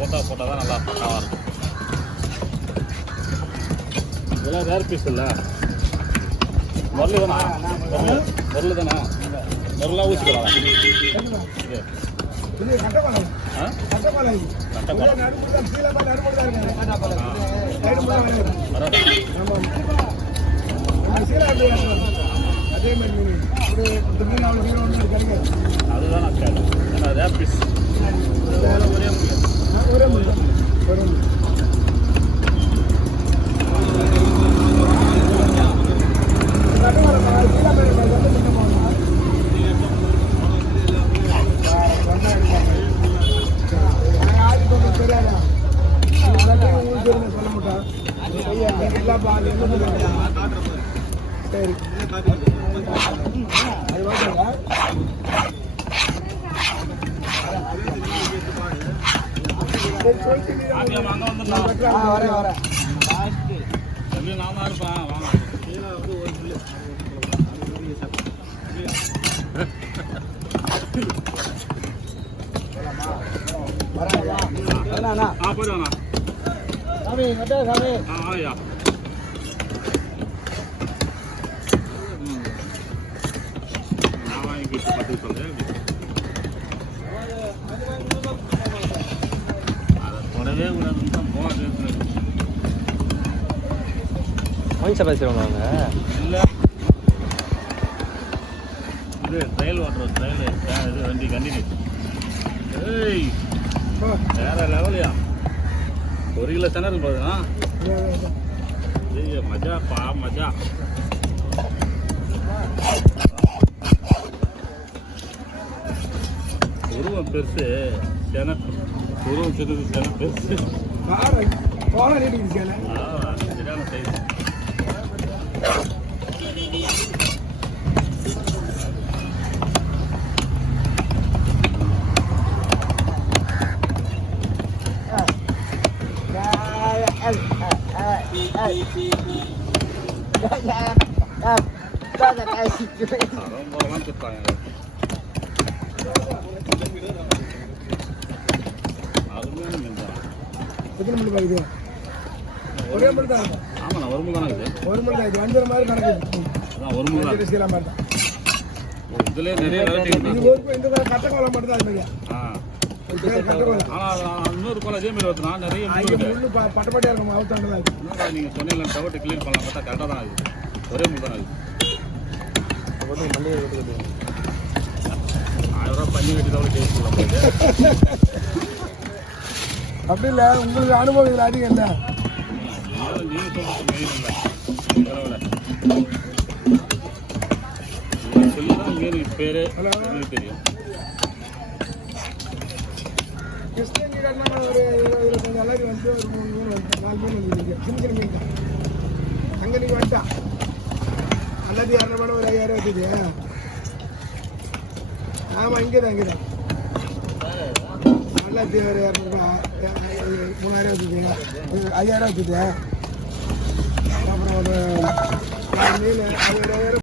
போட்டால் தான் நல்லா பக்காவாக இருக்கும். இதெல்லாம் ரேர் பீஸ் இல்லை. முரளி தானா? முரளி தானே? முரலாம் ஊசிக்கலாம். அதுதான் நான் கேட்டேன். ஏன்னா ரேர் பீஸ் ஒரே முடியும். சரி நாம இருப்பேன் வாங்க. போயிடுவாண்ணா சாமி சாமி. ஆயா நான் வாங்கிட்டு 10 சொல்றேன். அதை தொடவே கூடாதுன்னு தான் போக வாங்கி சாப்பிடுவாங்க அவங்க. இல்லை இது ட்ரையல் ஓட்டுறது. ட்ரையல் இது வண்டி கண்டினியூ. ஏய் வேற லெவலியா. 1 கிலோ தானே இருக்கு போதுண்ணா. மஜா பா மஜா. உருவம் பெருசு செனக்கு. உருவம் சின்னது சென பெருசு. சரியான சைஸ். ரொம்பலாம் திட்டாங்க. அருமையான மீன் தான். எத்தனை மணி பாக்குது? ஒரே மணி தான். ஆமாண்ணா ஒரு முள் தானே இருக்குது. ஒரு மணி தான். இது வஞ்சர மாதிரி கணக்கு. அதான் ஒரு முள் தான். சீலா மாதிரி தான். இதுலேயே நிறைய வெரைட்டி இது ஒரு இந்த கட்டை கோலம் மட்டும் தான். அது மாதிரி இன்னொரு கோலம் அதே மாதிரி வருதுண்ணா. நிறைய முள்ளு பட்டப்பட்டியா இருக்கும். அவுத்தாண்டு தான் இருக்குது. நீங்கள் சொன்னீங்க டவர்ட்டு கிளீன் பண்ணலாம் பார்த்தா கரெக்டாக தான் ஆகுது. ஒரே முள் தான் ஆகுது. 1000 ரூபா பண்ணி கட்டி தான் கேட்கலாம். அப்படி இல்லை, உங்களுக்கு அனுபவம் இதில் அதிகம் இல்லை. நீங்கள் சொல்றது மெயின் இல்லை. பரவாயில்ல சொல்லி தான் மீனுக்கு பேர் எனக்கு தெரியும். கிருஷ்ணகிரி ஒரு 25 அலரி வந்து ஒரு 3 மீன் வந்து 4 மீன் வந்து சின்ன சின்ன மீன் தான். அங்கே நீங்கள் வந்துட்டா அல்லது 200 ஒரு 5000 வச்சுது. ஆமாம் இங்கே தான் நல்லாச்சு. ஒரு 200 3000 வச்சுது. 5000 வச்சுது. அப்புறம் ஒரு 4 மீன் 5000